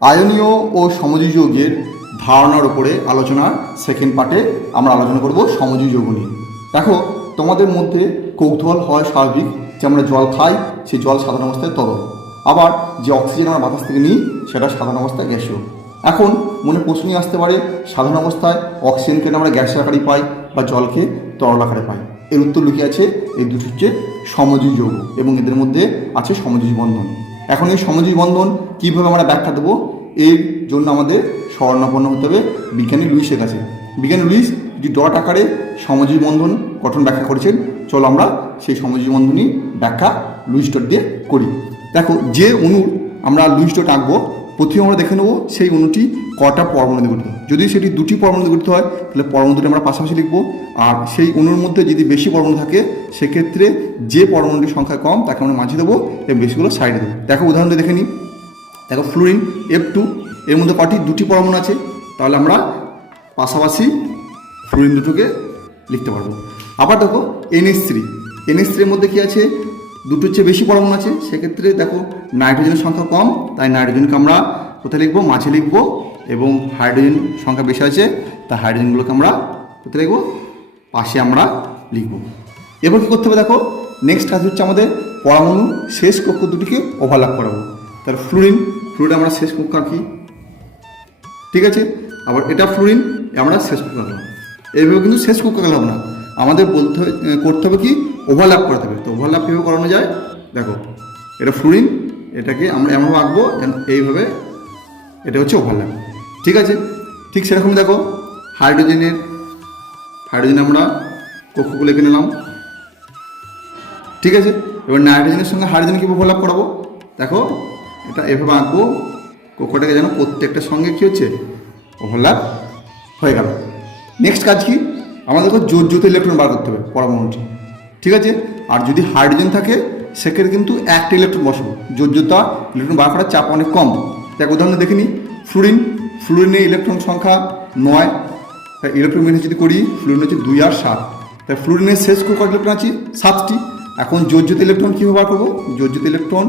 আয়নীয় ও সমযোজী যৌগের ধারণার উপরে আলোচনার সেকেন্ড পার্টে আমরা আলোচনা করব সমযোজী যৌগ নিয়ে। দেখো, তোমাদের মধ্যে কৌতূহল হয় স্বাভাবিক যে আমরা জল খাই সেই জল সাধারণ অবস্থায় তরল। আবার যে অক্সিজেন আমরা বাতাস থেকে নিই, সেটা সাধারণ অবস্থায় গ্যাসীয়। এখন মনে প্রশ্নই আসতে পারে, সাধারণ অবস্থায় অক্সিজেন অক্সিজেনকে আমরা গ্যাসের আকারে পাই বা জলকে তরল আকারে পাই। এর উত্তর লুকিয়ে আছে এই দুটি হচ্ছে সমযোজী যৌগ এবং এদের মধ্যে আছে সমযোজী বন্ধন। এখন এই সমযোজী বন্ধন কীভাবে আমরা ব্যাখ্যা দেবো? এর জন্য আমাদের স্বর্ণাপন্ন হতে হবে বিজ্ঞানী লুইসের কাছে। বিজ্ঞানী লুইস যে ডট আকারে সমযোজী বন্ধন গঠন ব্যাখ্যা করেছেন। চলো আমরা সেই সমযোজী বন্ধনই ব্যাখ্যা লুইস ডট দিয়ে করি। দেখো, যে অনুর আমরা লুইস ডট আঁকবো প্রথমে আমরা দেখে নেব সেই অণুটি কটা পরমাণু গঠিত। যদি সেটি দুটি পরমাণু গঠিত হয়, তাহলে পরমাণু দুটি আমরা পাশাপাশি লিখব। আর সেই অণুর মধ্যে যদি বেশি পরমাণু থাকে, সেক্ষেত্রে যে পরমাণুটির সংখ্যা কম, তাকে আমরা মাঝে দেবো এবং বেশিগুলো সাইডে দেবো। দেখো উদাহরণ দেখে নিই। দেখো ফ্লোরিন এফ টু এর মধ্যে কটি, দুটি পরমাণু আছে। তাহলে আমরা পাশাপাশি ফ্লোরিন দুটোকে লিখতে পারব। আবার দেখো এনএস থ্রি এনএস থ্রির মধ্যে কী আছে? দুটোর চেয়ে বেশি পরমাণু আছে। সেক্ষেত্রে দেখো, নাইট্রোজেনের সংখ্যা কম, তাই নাইট্রোজেনকে আমরা কোথায় লিখব, মাঝে লিখব, এবং হাইড্রোজেন সংখ্যা বেশি আছে তাই হাইড্রোজেনগুলোকে আমরা কোথায় লিখব, পাশে আমরা লিখব। এবার কী করতে হবে দেখো নেক্সট কাজ হচ্ছে আমাদের পরমাণু শেষ কক্ষ দুটিকে ওভারল্যাপ করাবো। তাহলে ফ্লুরিন ফ্লুরিন আমরা শেষ কক্ষ আঁকি ঠিক আছে? আবার এটা ফ্লোরিন আমরা শেষ কক্ষ আঁকলাম এইভাবে কিন্তু শেষ কক্ষ আঁকলাম না। আমাদের বলতে করতে হবে কি? ওভারল্যাপ করাতে হবে তো ওভারল্যাপ কীভাবে করানো যায়? দেখো, এটা ফ্লোরিন এটাকে আমরা এমনভাবে আঁকবো যেন এইভাবে এটা হচ্ছে ওভারল্যাপ ঠিক আছে? ঠিক সেরকম দেখো হাইড্রোজেনের হাইড্রোজেন আমরা কক্ষগুলো লিখে নিলাম। ঠিক আছে? এবার নাইট্রোজেনের সঙ্গে হাইড্রোজেন কীভাবে ওভারল্যাপ করাবো? দেখো, এটা এভাবে আঁকবো, কক্ষটাকে যেন প্রত্যেকটার সঙ্গে কী হচ্ছে? ওভারল্যাপ হয়ে গেল। নেক্সট কাজ কি? আমাদেরকে জোর জোতে ইলেকট্রন বার করতে হবে, পরমাণুটি। ঠিক আছে? আর যদি হাইড্রোজেন থাকে, সেক্ষেত্রে কিন্তু একটা ইলেকট্রন বসবো। জোতা ইলেকট্রন বার করার চাপ অনেক কম। দেখ, উদাহরণ দেখে নিই ফ্লুরিন ফ্লুরিনের ইলেকট্রন সংখ্যা নয়। তাই ইলেকট্রন মেনে যদি করি ফ্লুরিন হচ্ছে দুই আর সাত। তাই ফ্লুরিনের শেষ কত ইলেকট্রন আছে? সাতটি। এখন জোরজ্যোত ইলেকট্রন কীভাবে বার করব? জোরজ্যোত ইলেকট্রন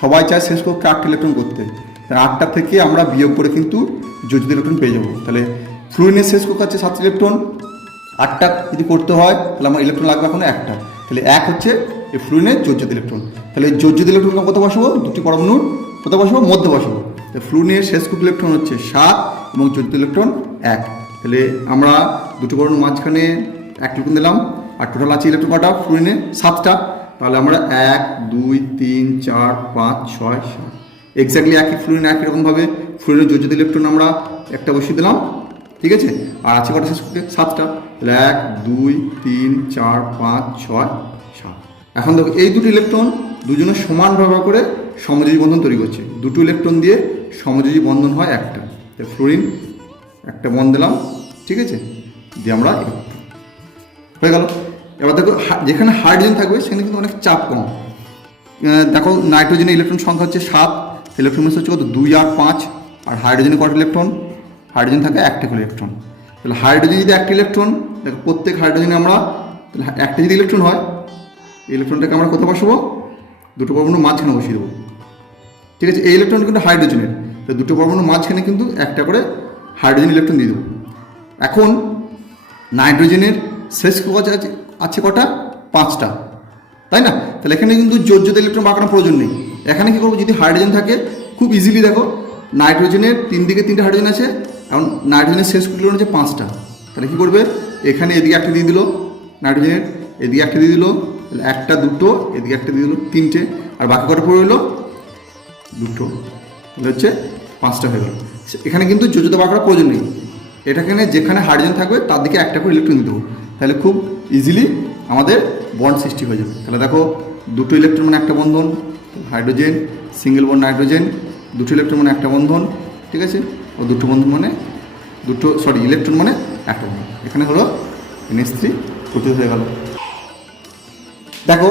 সবাই চায় শেষ কক্ষে আটটা ইলেকট্রন করতে। তাই আটটা থেকে আমরা বিয়োগ করে কিন্তু জোরজ্যোত ইলেকট্রন পেয়ে যাব। তাহলে ফ্লুরিনের শেষ কক্ষ আছে? সাতটি ইলেকট্রন আটটা যদি করতে হয়, তাহলে আমার ইলেকট্রন লাগবে এখন একটা। তাহলে এক হচ্ছে এই ফ্লুরিনের জোরজ্যোত ইলেকট্রন তাহলে জোরজ্যোত ইলেকট্রন কত বসাবো? দুটি পরমাণুর কোথায় বসাবো? মধ্যে বসাবো। তাহলে ফ্লুরিনের শেষ কক্ষ ইলেকট্রন হচ্ছে সাত এবং জোরজ্যোত ইলেকট্রন এক। তাহলে আমরা দুটো পরমাণুর মাঝখানে এক ইলেকট্রন দিলাম, আর টোটাল আছে ইলেকট্রন কটা? ফ্লুরিনে সাতটা। তাহলে আমরা এক, দুই, তিন, চার, পাঁচ, ছয়, সাত। এক্স্যাক্টলি একই ফ্লুরিন একই রকমভাবে ফ্লুরিনের যোজ্যত ইলেকট্রন আমরা একটা বসিয়ে দিলাম। ঠিক আছে? আর আছে কটা শেষ সাতটা। এক, দুই, তিন, চার, পাঁচ, ছয়, সাত। এখন দেখো, এই দুটি ইলেকট্রন দুজনে সমান ব্যবহার করে সমযোজী বন্ধন তৈরি করছে। দুটো ইলেকট্রন দিয়ে সমযোজী বন্ধন হয় একটা। ফ্লোরিন একটা বন্ধ দিলাম, ঠিক আছে? দিয়ে আমরা হয়ে গেল। এবার দেখো যেখানে হাইড্রোজেন থাকবে, সেখানে কিন্তু অনেক চাপ কম। দেখো, নাইট্রোজেনের ইলেকট্রন সংখ্যা হচ্ছে সাত, ইলেকট্রন হচ্ছে কত? দুই আর পাঁচ, আর হাইড্রোজেনে কত ইলেকট্রন? হাইড্রোজেন থাকে একটা ইলেকট্রন। তাহলে হাইড্রোজেন যদি একটা ইলেকট্রন দেখো প্রত্যেক হাইড্রোজেনে আমরা, তাহলে একটা যদি ইলেকট্রন হয় ইলেকট্রনটাকে আমরা কোথায় বসাবো? দুটো পরমাণু মাঝখানে বসিয়ে দেবো। ঠিক আছে? এই ইলেকট্রন কিন্তু হাইড্রোজেনের তো দুটো পরমাণু মাঝখানে কিন্তু একটা করে হাইড্রোজেন ইলেকট্রন দিয়ে দেবো। এখন নাইট্রোজেনের শেষ কক্ষ আছে আছে কটা? পাঁচটা। তাই না? তাহলে এখানে কিন্তু জোর জোর ইলেকট্রন বাঁকানোর প্রয়োজন নেই। এখানে কী করব? যদি হাইড্রোজেন থাকে, খুব ইজিলি দেখো নাইট্রোজেনের তিন দিকে তিনটে হাইড্রোজেন আছে এখন নাইট্রোজেনের শেষ ইলেকট্রন আছে পাঁচটা। তাহলে কী করবে? এখানে এদিকে একটা দিয়ে দিল নাইট্রোজেনের, এদিকে একটা দিয়ে দিল, তাহলে একটা, দুটো, এদিকে একটা দিয়ে দিল তিনটে, আর বাকি কটা পড়ে হলো? দুটো। তাহলে হচ্ছে পাঁচটা হয়ে গেল। এখানে কিন্তু যোজতা বার করার প্রয়োজন নেই। এটাখানে যেখানে হাইড্রোজেন থাকবে, তার দিকে একটা করে ইলেকট্রন দিতে হবে তাহলে খুব ইজিলি আমাদের বন্ড সৃষ্টি হয়ে যাবে। তাহলে দেখো, দুটো ইলেকট্রন মানে একটা বন্ধন, হাইড্রোজেন সিঙ্গেল বন্ড নাইট্রোজেন দুটো ইলেকট্রন মানে একটা বন্ধন, ঠিক আছে? ও দুটো বন্ধন মানে দুটো সরি ইলেকট্রন মানে একটা বন্ধন এখানে হলো এনএস থ্রি প্রস্তুত হয়ে গেল। দেখো,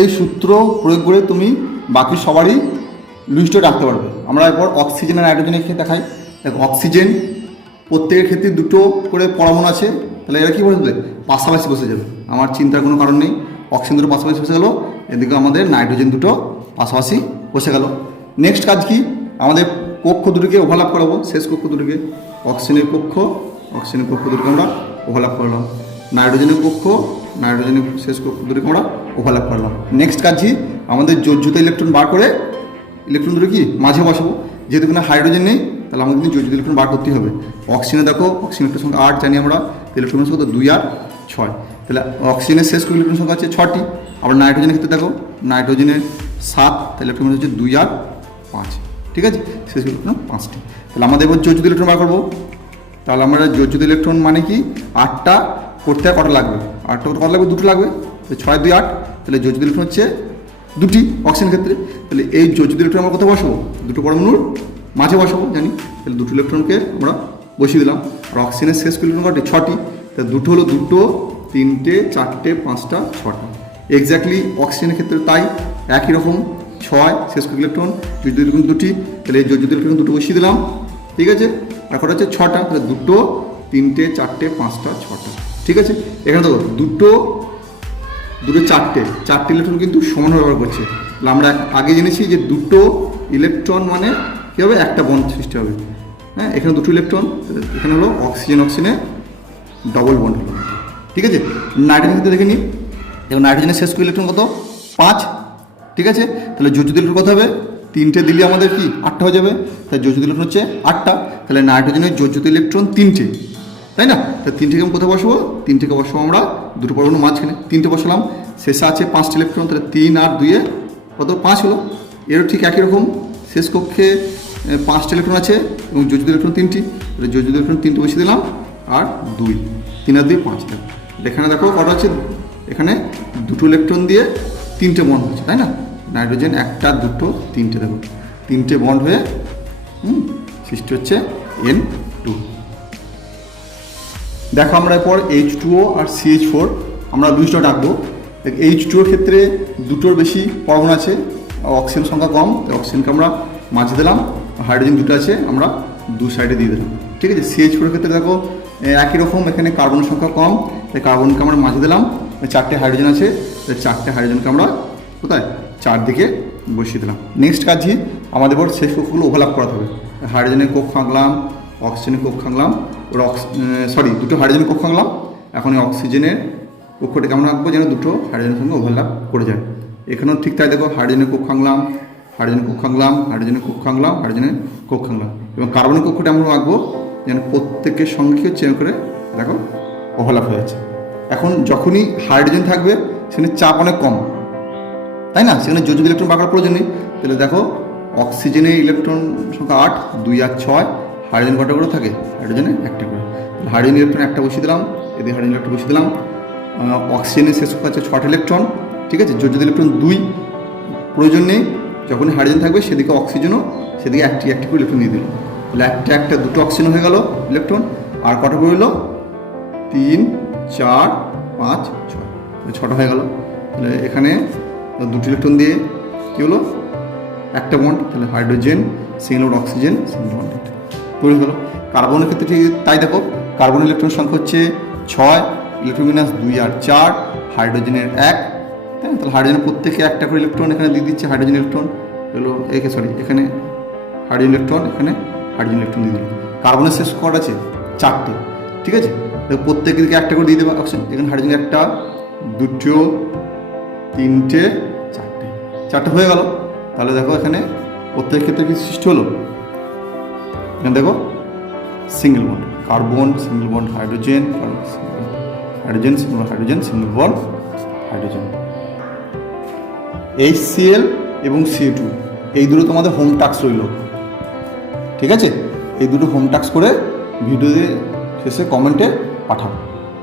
এই সূত্র প্রয়োগ করে তুমি বাকি সবারই লিস্টে রাখতে পারবে। আমরা এরপর অক্সিজেন আর নাইট্রোজেনের ক্ষেত্রে দেখাই। দেখো অক্সিজেন প্রত্যেকের ক্ষেত্রে দুটো করে পরমাণু আছে। তাহলে এরা কী বসবে? পাশাপাশি বসে যাবে। আমার চিন্তার কোনো কারণ নেই। অক্সিজেন দুটো পাশাপাশি বসে গেল, এদিকে আমাদের নাইট্রোজেন দুটো পাশাপাশি বসে গেল। নেক্সট কাজ কি? আমাদের কক্ষ দুটোকে ওভারলাপ করাবো, শেষ কক্ষ দুটোকে অক্সিজেনের কক্ষ অক্সিজেনের কক্ষ দুটোকে আমরা ওভারলাপ করলাম নাইট্রোজেনের কক্ষ, নাইট্রোজেনের শেষ কক্ষ দুটোকে আমরা ওভারলাপ করলাম নেক্সট কাজ আমাদের যোজ্যতা ইলেকট্রন বার করে ইলেকট্রন দুটো কি? মাঝে বসাবো। যেহেতু কোনো হাইড্রোজেন নেই, তাহলে আমাদের কিন্তু যোজ্যতা ইলেকট্রন বার করতেই হবে। অক্সিজেনে দেখো, অক্সিজেনের সংখ্যা আট, জানি আমরা ইলেকট্রনের সংখ্যা দুই আর ছয়। তাহলে অক্সিজেনের শেষ করে ইলেকট্রন সংখ্যা হচ্ছে ছটি আবার নাইট্রোজেনের ক্ষেত্রে দেখো, নাইট্রোজেনের সাত, তাহলে ইলেকট্রন হচ্ছে দুই আর পাঁচ। ঠিক আছে? শেষ ইলেকট্রন পাঁচটি। তাহলে আমাদের এবার যোজ্যতা ইলেকট্রন বার করব। তাহলে আমরা যোজ্যতা ইলেকট্রন মানে কি? আটটা করতে আর কটা লাগবে। আটটা করতে কটা লাগবে? দুটো লাগবে। তো ছয়, দুই, আট। তাহলে যোজ্যতা ইলেকট্রন হচ্ছে দুটি অক্সিজেন ক্ষেত্রে। তাহলে এই যোজ্যতা ইলেকট্রন আমরা কোথায় বসাবো? দুটো পরমাণুর মাঝে বসাবো, জানি। তাহলে দুটো ইলেকট্রনকে আমরা বসিয়ে দিলাম। আর অক্সিজেনের শেষ ইলেকট্রন কটি ছটি। তাহলে দুটো হলো দুটো, তিনটে, চারটে, পাঁচটা, ছটা। এক্স্যাক্টলি অক্সিজেনের ক্ষেত্রে তাই একই রকম। ছয়, শেষ ইলেকট্রন যোজ্য ইলেকট্রন দুটি, তাহলে যোজ্য ইলেকট্রন দুটো বসিয়ে দিলাম, ঠিক আছে? আর কটা হচ্ছে ছটা? তাহলে দুটো, তিনটে, চারটে, পাঁচটা, ছটা, ঠিক আছে? এখানে দেখো, দুটো দুটো, চারটে চারটে ইলেকট্রন কিন্তু সমান ব্যবহার করছে। আমরা আগে জেনেছি যে দুটো ইলেকট্রন মানে কী হবে? একটা বন্ড সৃষ্টি হবে। হ্যাঁ এখানে দুটো ইলেকট্রন এখানে হলো অক্সিজেন অক্সিজেনে ডবল বন্ড হলো। ঠিক আছে? নাইট্রোজেন দেখে নিই। এবং নাইট্রোজেনের শেষ ইলেকট্রন কত? পাঁচ। ঠিক আছে? তাহলে ইলেকট্রন কত হবে। তিনটে দিলে আমাদের কি? আটটা হয়ে যাবে। তাই যোজ্যত ইলেকট্রন হচ্ছে আটটা। তাহলে নাইট্রোজেনের যোজ্যত ইলেকট্রন তিনটে। তাই না? তাহলে তিনটেকে আমি কোথায় বসাবো? তিনটেকে বসাবো আমরা? দুটো পরমাণু মাঝখানে। তিনটে বসালাম। শেষে আছে পাঁচটি ইলেকট্রন। তাহলে তিন আর দুইয়ে কত? পাঁচ হলো। এরও ঠিক একই রকম। শেষ কক্ষে পাঁচটা ইলেকট্রন আছে এবং যোজিত ইলেকট্রন তিনটি। তাহলে যোজিত ইলেকট্রন তিনটে বসিয়ে দিলাম। আর দুই। তিন আর দুই পাঁচটা এখানে দেখো কটা আছে এখানে দুটো ইলেকট্রন দিয়ে তিনটে বন্ড হচ্ছে। তাই না? নাইট্রোজেন একটা, দুটো, তিনটে, দেখো। তিনটে বন্ড হয়ে, হুম, সৃষ্টি হচ্ছে এন টু দেখো আমরা এরপর এইচ টুও আর সিএইচ ফোর আমরা দুইটা ডাকবো। এইচ টুর ক্ষেত্রে দুটোর বেশি পরমাণু আছে অক্সিজেন সংখ্যা কম, তাই অক্সিজেনকে আমরা মাঝে দিলাম হাইড্রোজেন দুটো আছে, আমরা দু সাইডে দিয়ে দিলাম। ঠিক আছে? সিএইচ ফোরের ক্ষেত্রে দেখো একই রকম, এখানে কার্বনের সংখ্যা কম, তাই কার্বনকে আমরা মাঝে দিলাম চারটে হাইড্রোজেন আছে, তাই চারটে হাইড্রোজেনকে আমরা কোথায়? চারদিকে বসিয়ে দিলাম। নেক্সট কাজ আমাদের এবার শেষ কক্ষগুলো ওভারলাপ করাতে হবে। হাইড্রোজেনের কক্ষ আঁকলাম অক্সিজেনের কক্ষ আঁকলাম ওর সরি দুটো হাইড্রোজেনের কক্ষ আঁকলাম। এখন এই অক্সিজেনের কক্ষটাকে কেমন আঁকবো যেন দুটো হাইড্রোজেনের সঙ্গে ওভারল্যাপ করে যায়। এখানেও ঠিক তাই দেখো হাইড্রোজেনের কক্ষ আঁকলাম হাইড্রোজেনের কক্ষ আঁকলাম হাইড্রোজেনের কক্ষ আঁকলাম হাইড্রোজেনের কক্ষ আঁকলাম। এবং কার্বনের কক্ষটা আমরা আঁকবো যেন প্রত্যেকের সঙ্গে কি হচ্ছে করে, দেখো ওভারল্যাপ হয়ে যাচ্ছে। এখন যখনই হাইড্রোজেন থাকবে, সেখানে চাপ অনেক কম। তাই না? সেখানে যোজক ইলেকট্রন বাঁকার প্রয়োজন নেই। তাহলে দেখো অক্সিজেনে ইলেকট্রন সংখ্যা আট, দুই আর ছয় হাইড্রোজেন কটা করে থাকে? হাইড্রোজেনে একটা করে। হাইড্রোজেন ইলেকট্রন একটা বসিয়ে দিলাম, এদিকে হাইড্রোজেন ইলেকট্রন বসিয়ে দিলাম। অক্সিজেনের শেষ সংখ্যা হচ্ছে ছটা ইলেকট্রন ঠিক আছে? যোজ্যত ইলেকট্রন দুই, প্রয়োজন নেই। যখন হাইড্রোজেন থাকবে, সেদিকে অক্সিজেনও সেদিকে একটি একটি করে ইলেকট্রন দিয়ে দিল তাহলে একটা একটা, দুটো অক্সিজেন হয়ে গেল ইলেকট্রন আর কটা পড়ল তিন, চার, পাঁচ, ছয়। ছটা হয়ে গেল। তাহলে এখানে দুটো ইলেকট্রন দিয়ে কী হলো? একটা বন্ড তাহলে hydrogen single oxygen single bond তৈরি হলো। কার্বনের ক্ষেত্রে ঠিক তাই দেখো কার্বন ইলেকট্রন সংখ্যা হচ্ছে ছয় ইলেকট্রন বিন্যাস দুই আর চার হাইড্রোজেনের এক। তাই? তাহলে হাইড্রোজেনের প্রত্যেকে একটা করে ইলেকট্রন এখানে দিয়ে দিচ্ছে হাইড্রোজেন ইলেকট্রন এগুলো একে সরি এখানে হাইড্রোজেন ইলেকট্রন এখানে হাইড্রোজেন ইলেকট্রন দিয়ে দিল। কার্বনের শেষ কটা আছে, চারটে। ঠিক আছে? তাহলে প্রত্যেকের দিকে একটা করে দিয়ে দেবে অক্সিজেন এখানে হাইড্রোজেন একটা, দুটো, তিনটে চারটে হয়ে গেল। তাহলে দেখো এখানে প্রত্যেক ক্ষেত্রে কি সৃষ্টি হলো? এখানে দেখো single bond carbon single bond hydrogen hydrogen single hydrogen single bond hydrogen H CL এবং সি টু এই দুটো তোমাদের হোম টাস্ক রইল। ঠিক আছে? এই দুটো হোম টাস্ক করে ভিডিও শেষে কমেন্টে পাঠাও